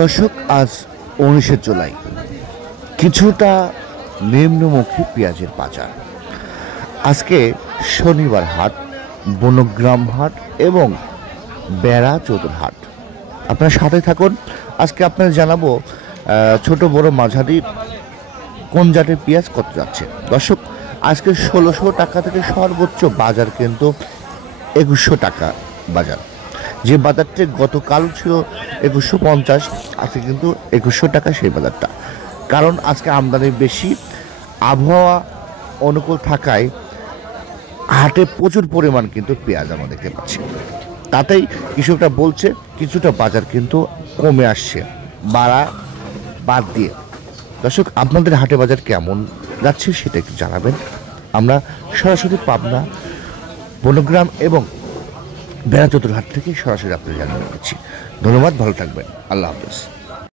দর্শক, আজ 19শে জুলাই। কিছুটা নিম্নমুখী পেঁয়াজের বাজার। আজকে শনিবার হাট, বনগ্রাম হাট এবং বেড়া চতুর হাট। আপনার সাথে থাকুন। আজকে আপনাদের জানাবো ছোট বড় মাঝারি কোন জাতের পেঁয়াজ কত যাচ্ছে। দর্শক, আজকে 1600 টাকা থেকে সর্বোচ্চ বাজার কিন্তু 2100 টাকা বাজার। যে বাজারটি গতকাল ছিল 2150, আজকে কিন্তু 2100 টাকা সেই বাজারটা। কারণ আজকে আমদানি বেশি, আবহাওয়া অনুকূল থাকায় হাটে প্রচুর পরিমাণ কিন্তু পেঁয়াজ আমরা দেখতে পাচ্ছি। তাতেই কৃষকরা বলছে কিছুটা বাজার কিন্তু কমে আসছে বাড়া বাদ দিয়ে। দর্শক, আপনাদের হাটে বাজার কেমন যাচ্ছে সেটা একটু জানাবেন। আমরা সরাসরি পাবনা, বনগ্রাম এবং বেড়া চতুরহাট থেকে সরাসরি আপনাদের জানিয়ে দিচ্ছি। ধন্যবাদ, ভালো থাকবেন, আল্লাহ হাফেজ।